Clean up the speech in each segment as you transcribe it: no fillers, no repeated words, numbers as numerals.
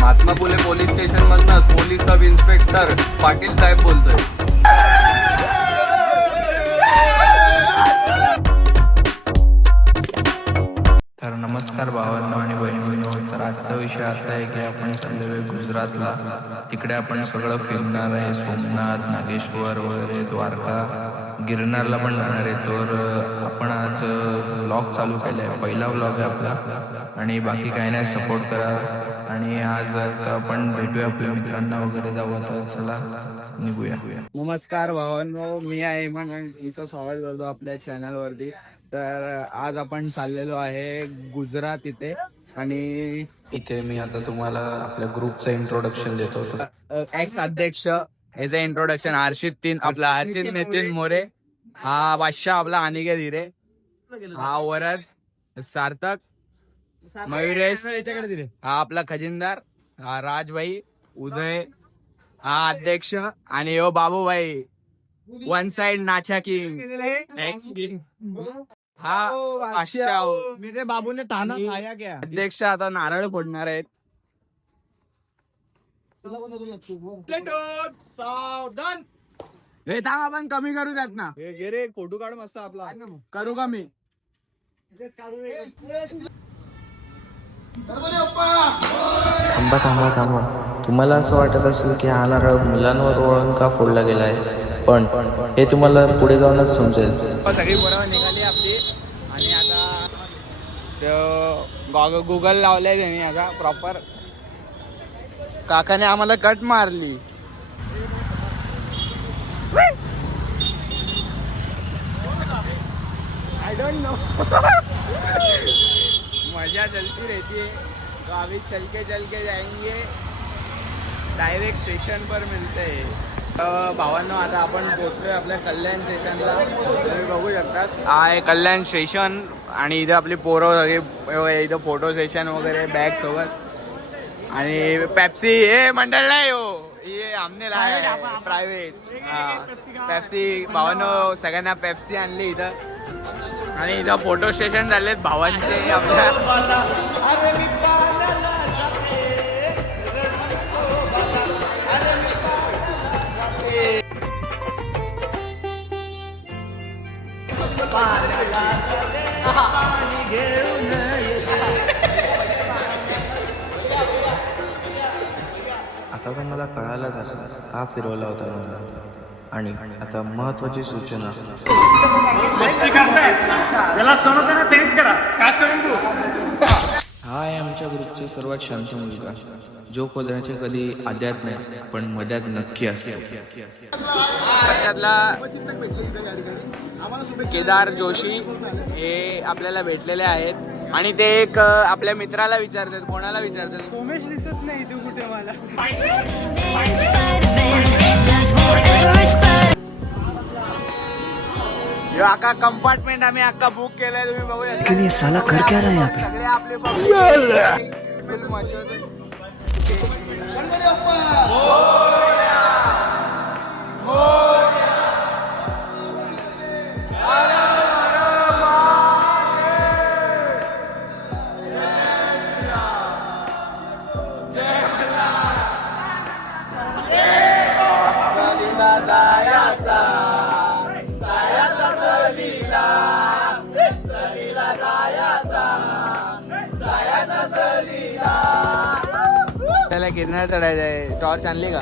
Mahatma Phule police station मधनं police sub inspector Patil साहेब बोलतोय. तर नमस्कार भावांनो आणि बहिणींनो. तर आजचा विषय असा आहे की आपण चाललेलो आहे गुजरातला. तिकडे आपण सगळं फिरणार आहे. सोमनाथ, नागेश्वर वगैरे, द्वारका, गिरनारला पण जाणार आहे. तर आपण आज व्लॉग चालू केला आहे. पहिला व्लॉग आहे आपला आणि बाकी काही नाही. सपोर्ट करा. आणि आज आपण भेटूया आपल्या मित्रांना वगैरे. जाऊ आता. चला निघूया. नमस्कार भावांनो, मी आहे इमान आणि तुमचं स्वागत करतो आपल्या चॅनल वरती. तर आज आपण चाललेलो आहे गुजरात इथे आणि इथे मी आता तुम्हाला आपल्या ग्रुपचं इंट्रोडक्शन देतो. एक्स अध्यक्ष याचं इंट्रोडक्शन आपला हर्षित नितीन मोरे, हा बादशाह आपला अनिकेत हिरे, हा वरद सार्थक, मयुरेश हा आपला खजिनदार, हा राजभाई, उदय हा अध्यक्ष आणि हो बाबूभाई वन साइड नाचा किंग एक्स किंग हा बादशाह. मेरे बाबू ने ताना खाया क्या? अध्यक्ष आता नारळ फोडणार आहेत. सावधान. हे थांब आपण कमी करू द्यात ना. हे रे फोटो काढ मस्त आपला. करू का मी? थांबा. तुम्हाला असं वाटत असेल की हा नारळ मुलांवर वळून का फोडला गेलाय, पण हे तुम्हाला पुढे जाऊनच समजेल. सगळी बरोबर निघाली आपली आणि आता गुगल लावलाय त्यांनी आता प्रॉपर. काकाने आम्हाला कट मारली. I don't know. मजा चलती रहती है तो अभी चल के जाएंगे. डायरेक्ट स्टेशन पर मिलते है. भावांनो आता आपण पोहोचलोय आपल्या कल्याण स्टेशनला. तुम्ही बघू शकतात हा आहे कल्याण स्टेशन आणि इथं आपली पोरं सगळी इथं फोटो सेशन वगैरे बॅग सोबत आणि पेप्सी हे मंडळ नाही हो, ये हमने लाया प्रायव्हेट. हा पेप्सी भावांनो, सगळ्यांना पेप्सी आणली इथं आणि इथं फोटो सेशन झालेत भावांचे आपल्या. आता तर मला कळालंच असं का फिरवला होता मला. आणि आता महत्वाची सूचना. हा आहे आमच्या ग्रुपचा सर्वात शांत मुलगा, जो खोदण्याचे कधी आद्यात नाही पण मध्यात नक्की असेल. त्यातला केदार जोशी हे आपल्याला भेटलेले आहेत आणि ते एक आपल्या मित्राला विचारतात. कोणाला विचारतात? सोमेश दिसत नाही तू कुठे मला. अख्खा कंपार्टमेंट आम्ही अख्खा बुक केलाय. तुम्ही बघूया साला कर क्या रहा है यहाँ पे? सगळे आपले त्याला गिरनार चढायचं आहे. टॉर्च आणली का?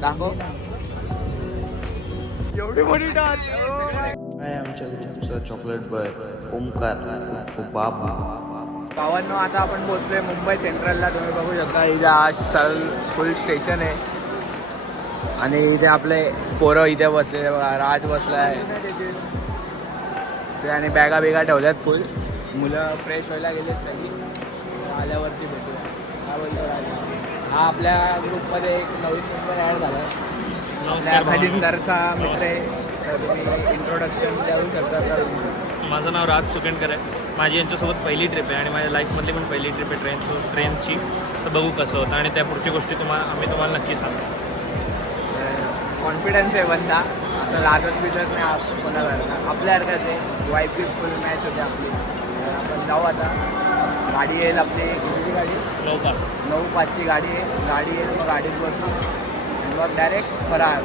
दाखव. एवढी मोठी टॉर्च. आहे आमच्या ग्रुपचा चॉकलेट बॉय ओमकार उर्फ बाबू. भावांनो आता आपण पोहोचलोय मुंबई सेंट्रलला. तुम्ही बघू शकता इथे फुल स्टेशन आहे आणि इथे आपले पोरं इथे बसलेले बघा. राज बसलाय आणि बॅगा बिगा ठेवल्यात फुल. मुलं फ्रेश व्हायला गेलेत सगळी. आल्यावरती भेटूया. काय बोलतो राज? हा आपल्या ग्रुपमध्ये एक नवीन मेंबर ॲड झाला आहे. खजिनदारचा मित्र आहे. तर तुम्ही इंट्रोडक्शन देऊ शकता का? माझं नाव राज सुकेंडकर आहे. माझी यांच्यासोबत पहिली ट्रिप आहे आणि माझ्या लाईफमधली पण पहिली ट्रिप आहे ट्रेनची. तर बघू कसं होतं आणि त्या पुढची गोष्टी आम्ही तुम्हाला नक्की सांगतो. कॉन्फिडन्स आहे बंदा, असं लाजत बिजत नाही कोणाला. आपल्यासारखाच आहे, वाईफ बी फुल मॅच होते आपली. तर आपण जाऊ आता. गाडी येईल आपली, कुठली गाडी? 9:05ची गाडी आहे. गाडी येईल, मग गाडीत बसू आणि मग डायरेक्ट फरार.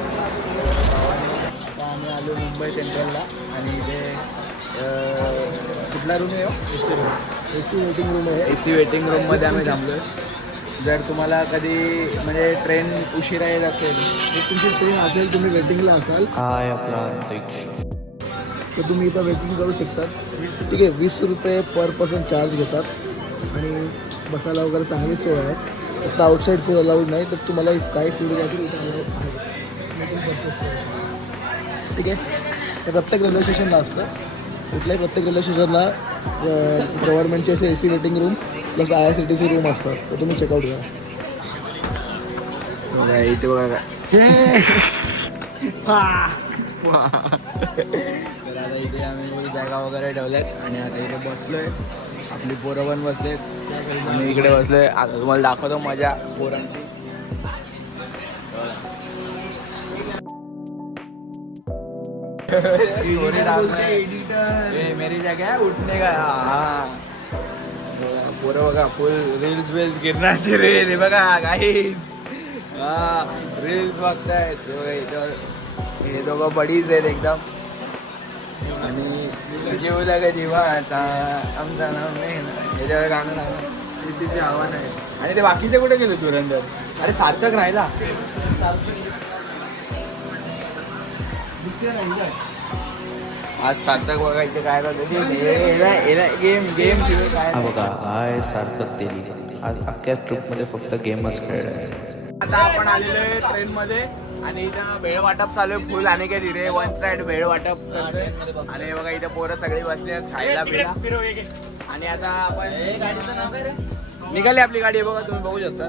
आता आम्ही आलो मुंबई सेंट्रलला आणि इथे कुठला रूम आहे? AC वेटिंग रूम आहे. AC वेटिंग रूममध्ये आम्ही थांबलो आहे. जर तुम्हाला कधी म्हणजे ट्रेन उशिरा येत असेल, जर तुमची ट्रेन असेल, तुम्ही वेटिंगला असाल हाय आपला अध्यक्ष. तर तुम्ही इथं वेटिंग करू शकतात. ठीक आहे, 20 रुपये पर पर्सन चार्ज घेतात आणि बसायला वगैरे चांगली सोय आहे. फक्त आउटसाईड फूड अलाउड नाही, तर तुम्हाला काही फूड वगैरे इथं अलाउड आहे. ठीक आहे. तर प्रत्येक रेल्वे स्टेशनला असतं, कुठल्याही प्रत्येक रेल्वे स्टेशनला गव्हर्नमेंटचे असे AC waiting room plus IRCTC room असतात. तर तुम्ही चेकआउट करा. बघा इथे बघा तर आता इथे आम्ही बॅगा वगैरे ठेवल्यात आणि आता इथे बसलोय. आपली पोरं पण बसलेत आणि इकडे बसलोय. आता तुम्हाला दाखवतो मजा पोरांची. स्टोरी मेरी जगह उठने का. हा पोरं बघा, फुल रील्स बिल्स गिरणाची रील हे बघा काहीच. हा रील्स बघतायत हे दोघं बडीज आहेत एकदम. आणि जीवला का जीवाचा आमचा नाव याच्यावर गाणं लागलं. ACची हवा नाही. आणि ते बाकीचे कुठे गेले धुरंधर? अरे सार्थक राहिला. आज सार्थक बघा इथे काय करतो गेम काय. हा बघा हाय सार्थक तेली. आज अख्ख्या ट्रिपमध्ये फक्त गेमच खेळायचा. आता आपण आलेलो आहे ट्रेनमध्ये आणि इथं भेळ वाटप चालू आहे फुल. आणि काय तिथे वन साइड भेळ वाटप करतोय. आणि बघा इथं पोरं सगळी बसली आहेत खायला पिला. आणि आता आपण निघाली आपली गाडी बघा, तुम्ही बघू शकता.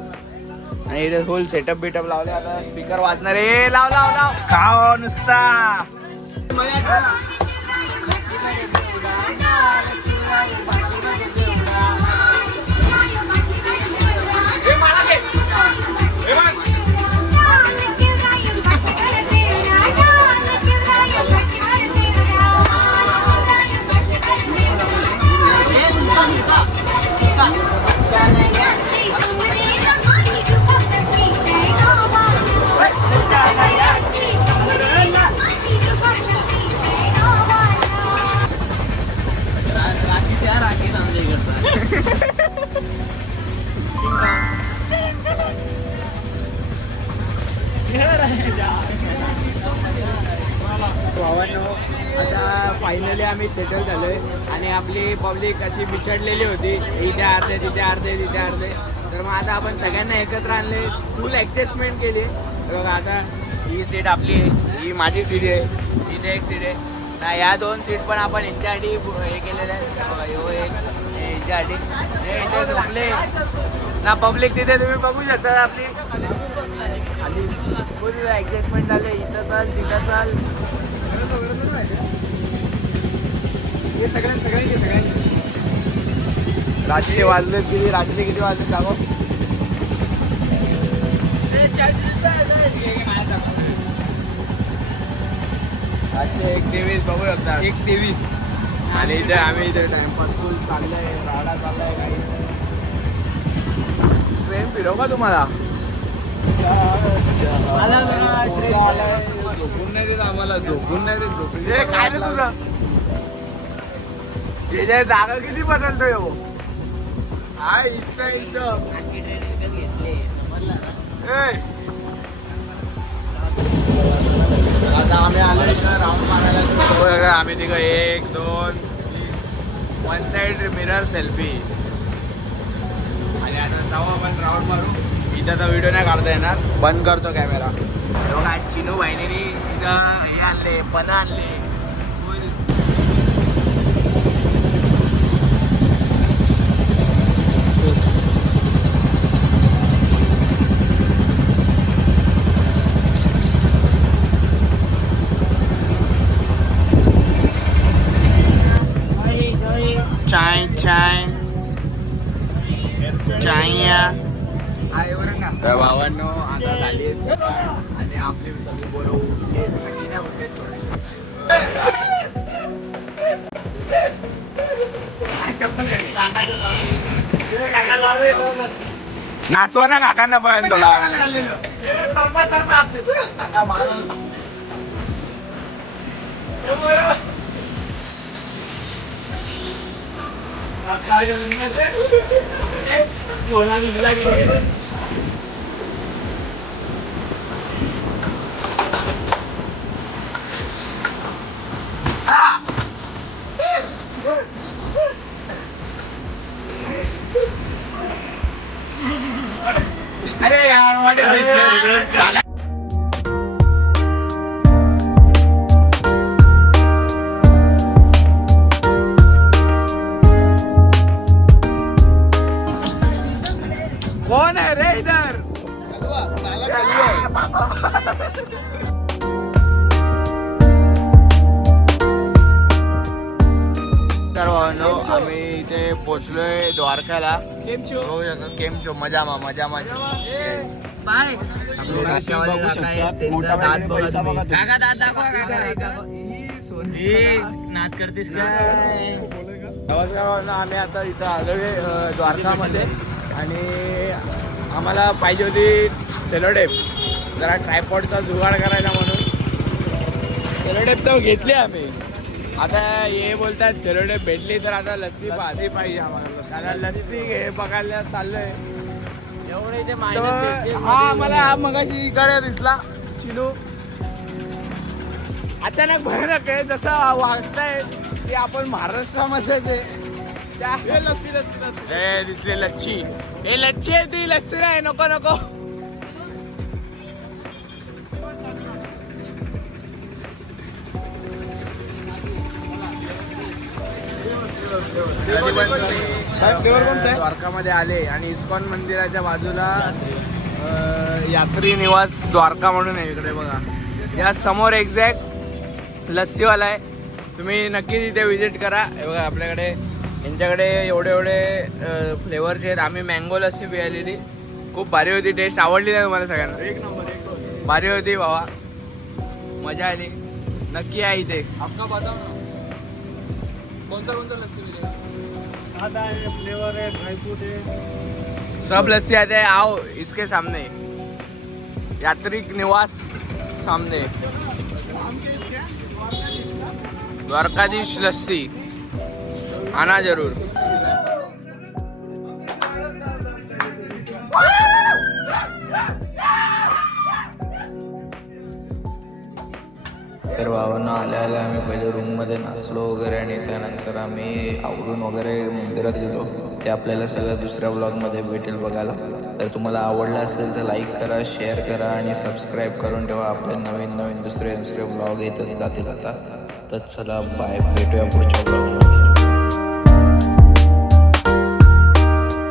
आणि इथे फुल सेटअप बिटअप लावले. आता स्पीकर वाजणार आहे. लाव लाव लाव खाओ नुसता. भावांनो, आता फायनली आम्ही सेटल झालोय आणि आपली पब्लिक अशी बिछडलेली होती. इथे अर्धे तिथे अर्धे तिथे अर्धे. तर मग आता आपण सगळ्यांना एकत्र आणले, फुल ॲडजस्टमेंट केली. बघा आता ही सीट आपली आहे, ही माझी सीट आहे, इथे एक सीट आहे ना. या 2 सीट पण आपण यांच्यासाठी हे केलेले आहेत. यांच्यासाठी हे इथे झोपले ना. पब्लिक तिथे तुम्ही बघू शकता आपली खाली फुल ॲडजस्टमेंट झाले. इथं चाल तिथं चाल. हे सगळ्यांचे रातचे वाजले किती? रातचे किती वाजले का गो? रातचे 1:23 बघू शकता. 1:23 आणि इथे आम्ही इथे टाइमपास फुल चाललंय, राडा चाललाय काही. ट्रेन फिरव का तुम्हाला? झोपून नाही देत आम्हाला, झोपून नाही देत. झोपून काय रे तुला? त्याच्या जागा किती बदलतोय हो? हा इथं आता आम्ही आलो इथं राऊंड मारायला. आम्ही तिघं 1 2 3 वन साइड मिरर सेल्फी. आणि आता जाऊ आपण राऊंड मारू. इथं तर व्हिडिओ नाही काढता येणार, बंद करतो कॅमेरा. बघा चिनू बहिणीने इथं हे आणले, पण आणले. चाय चाय चाय. तर भावांनो आता झाली आणि आपली सगळी पोरं नाचवा ना काकांना पण थोडा. अरे यार कौन है रे इधर? तर भावांनो, आम्ही इथे पोचलोय द्वारकाला. केमचो मजामा मजामा. बाय. काका दात दाखवा. नाद करतेस काय? नमस्कार, आम्ही आता इथं आलोय द्वारकामध्ये आणि आम्हाला पाहिजे होती सेलोटेप, जरा ट्रायपॉडचा जुगाड करायला म्हणून सेलोटेप तर घेतली आम्ही. आता हे बोलतात सेलोटेप भेटली तर आता लस्सी पाहिजे आम्हाला. कारण लस्सी बघायला चाललोय. एवढं इथे हा मला हा मगाशी इकडे दिसला चिनू. अचानक भयानक आहे, जसं वागताय की आपण महाराष्ट्रामध्येच आहे. दिसली लच्छी. हे लच्छी आहे, ती लस्सी नाही. नको नको. द्वारकामध्ये आले आणि इस्कॉन मंदिराच्या बाजूला यात्री निवास द्वारका म्हणून आहे. इकडे बघा, या समोर एक्झॅक्ट लस्सीवाला आहे. तुम्ही नक्की तिथे व्हिजिट करा. हे बघा, आपल्याकडे यांच्याकडे एवढे एवढे फ्लेवरचे आहेत. आम्ही मँगो लस्सी पिलेली, खूप भारी होती. टेस्ट आवडली नाही तुम्हाला सगळ्यांना? एक नंबर भारी होती बाबा, मजा आली. नक्की आहे इथे. आपका बताओ ना, कोणता कोणता लस्सी मिळेल? सादा है, फ्लेवर है, ड्राई फ्रूट है, सब लस्सी आते हैं. आओ इसके सामने, यात्रिक निवास सामने, द्वारकाधीश लस्सी. आना जरूर. तर भावांना आल्या आल्या आम्ही पहिले रूममध्ये नाचलो वगैरे आणि त्यानंतर आम्ही आवरून वगैरे मंदिरात गेलो. ते आपल्याला सगळं दुसऱ्या ब्लॉगमध्ये भेटेल बघायला. तर तुम्हाला आवडलं असेल तर लाईक करा, शेअर करा आणि सबस्क्राईब करून ठेवा. आपले नवीन नवीन दुसरे ब्लॉग येतच जातील आता. तर चला बाय, भेटूया पुढच्या ब्लॉगमध्ये.